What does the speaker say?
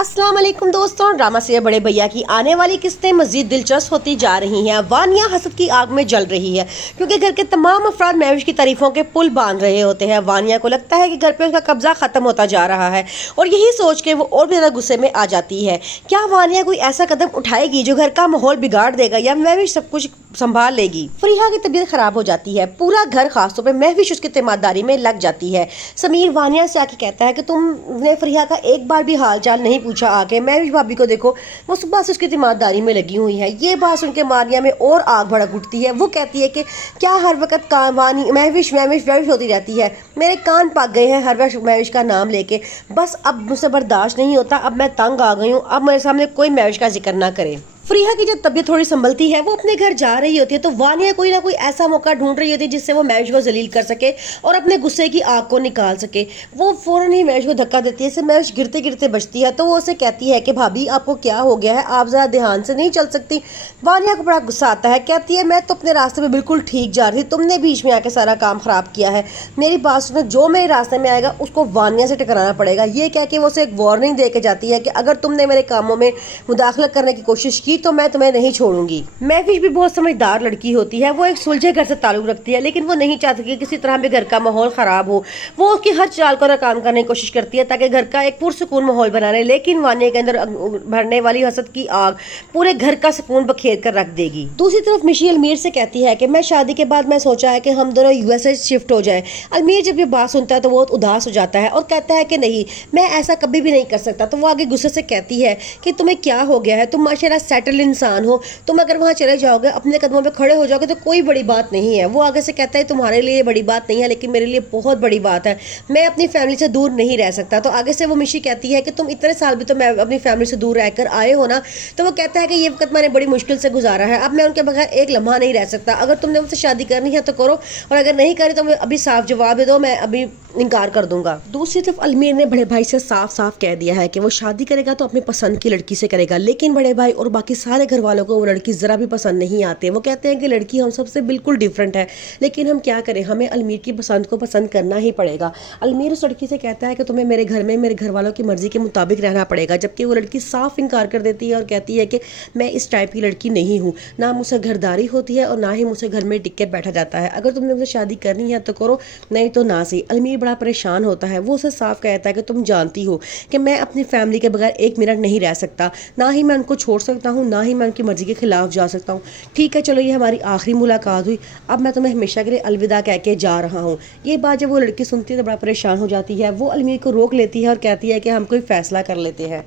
अस्सलाम वालेकुम दोस्तों, ड्रामा सीरियल बड़े भैया की आने वाली किस्तें मजीद दिलचस्प होती जा रही हैं। वानिया हसद की आग में जल रही है क्योंकि घर के तमाम अफराद महविश की तारीफों के पुल बांध रहे होते हैं। वानिया को लगता है कि घर पे उसका कब्जा खत्म होता जा रहा है और यही सोच के वो और भी ज़्यादा गुस्से में आ जाती है। क्या वानिया कोई ऐसा कदम उठाएगी जो घर का माहौल बिगाड़ देगा या महविश सब कुछ संभाल लेगी? फरीहा की तबीयत खराब हो जाती है। पूरा घर खासतौर पे महविश उसकी तीमारदारी में लग जाती है। समीर वानिया से आके कहता है कि तुमने फरीहा का एक बार भी हाल चाल नहीं पूछा आके। महविश भाभी को देखो, वो सुबह से उसकी तीमारदारी में लगी हुई है। ये बात सुन के वानिया में और आग भड़क उठती है। वो कहती है कि क्या हर वक्त महविश महविश महविश होती रहती है? मेरे कान पक गए हैं हर वक्त महविश का नाम लेके। बस अब मुझसे बर्दाश्त नहीं होता, अब मैं तंग आ गई हूँ। अब मेरे सामने कोई महविश का जिक्र ना करे। फरीहा की जब तबीयत थोड़ी संभलती है, वो अपने घर जा रही होती है तो वानिया कोई ना कोई ऐसा मौका ढूंढ रही होती है जिससे वो महविश को जलील कर सके और अपने गुस्से की आग को निकाल सके। वो फौरन ही महविश को धक्का देती है। महविश गिरते गिरते बचती है तो वो उसे कहती है कि भाभी आपको क्या हो गया है, आप ज़रा ध्यान से नहीं चल सकती? वानिया को बड़ा गुस्सा आता है। कहती है मैं तो अपने रास्ते में बिल्कुल ठीक जा रही थी, तुमने बीच में आके सारा काम खराब किया है। मेरी बात सुनो, जो मेरे रास्ते में आएगा उसको वानिया से टकराना पड़ेगा। ये कह के वो उसे एक वार्निंग दे के जाती है कि अगर तुमने मेरे कामों में मुदाखलत करने की कोशिश की तो मैं तुम्हें नहीं छोड़ूंगी। महविश भी बहुत समझदार लड़की होती है। वो एक सुलझे घर से ताल्लुक रखती है, लेकिन वो नहीं चाहती कि किसी तरह भी घर का माहौल खराब हो। वो उसकी हर चाल को नाकाम करने की कोशिश करती है ताकि घर का एक पुरसुकून माहौल बना रहे। लेकिन वानिया के अंदर भरने वाली हसद की आग पूरे घर का सुकून बखेर कर रख देगी। दूसरी तरफ मिशी अलमीर से कहती है कि मैं शादी के बाद मैं सोचा है कि हम दोनों यूएसए शिफ्ट हो जाएं। अलमीर जब ये बात सुनता है तो वो उदास हो जाता है और कहता है कि नहीं, मैं ऐसा कभी भी नहीं कर सकता। तो वो आगे गुस्से से कहती है कि तुम्हें क्या हो गया है, तुम माशाल्लाह सेटल इंसान हो, तुम अगर वहाँ चले जाओगे, अपने कदमों पे खड़े हो जाओगे तो कोई बड़ी बात नहीं है। वो आगे से कहता है तुम्हारे लिए बड़ी बात नहीं है लेकिन मेरे लिए बहुत बड़ी बात है, मैं अपनी फैमिली से दूर नहीं रह सकता। तो आगे से वो मिशी कहती है कि तुम इतने साल भी तो मैं अपनी फैमिली से दूर रहकर आए हो ना। तो वो कहता है कि ये वक्त मैंने बड़ी मुश्किल से गुजारा है, अब मैं उनके बगैर एक लम्हा नहीं रह सकता। अगर तुमने मुझसे शादी करनी है तो करो, और अगर नहीं करी तो अभी साफ जवाब दे दो, मैं अभी इनकार कर दूंगा। दूसरी तरफ अलमीर ने बड़े भाई से साफ साफ कह दिया है कि वो शादी करेगा तो अपनी पसंद की लड़की से करेगा, लेकिन बड़े भाई और बाकी सारे घर वालों को वो लड़की जरा भी पसंद नहीं आती है। वो कहते हैं कि लड़की हम सबसे बिल्कुल डिफरेंट है, लेकिन हम क्या करें, हमें अलमीर की पसंद को पसंद करना ही पड़ेगा। अलमीर उस लड़की से कहता है कि तुम्हें मेरे घर में मेरे घर वालों की मर्जी के मुताबिक रहना पड़ेगा, जबकि वो लड़की साफ इनकार कर देती है और कहती है कि मैं इस टाइप की लड़की नहीं हूँ, ना मुझसे घरदारी होती है और ना ही मुझसे घर में टिक बैठा जाता है। अगर तुमने मुझसे शादी करनी है तो करो, नहीं तो ना सही। अलमीर बड़ा परेशान होता है। वो उसे साफ कहता है कि तुम जानती हो कि मैं अपनी फैमिली के बगैर एक मिनट नहीं रह सकता, ना ही मैं उनको छोड़ सकता हूँ, ना ही मैं उनकी मर्जी के खिलाफ जा सकता हूँ। ठीक है चलो, ये हमारी आखिरी मुलाकात हुई, अब मैं तुम्हें हमेशा के लिए अलविदा कह के जा रहा हूँ। ये बात जब वो लड़की सुनती है तो बड़ा परेशान हो जाती है। वो अलमीर को रोक लेती है और कहती है कि हम कोई फैसला कर लेते हैं।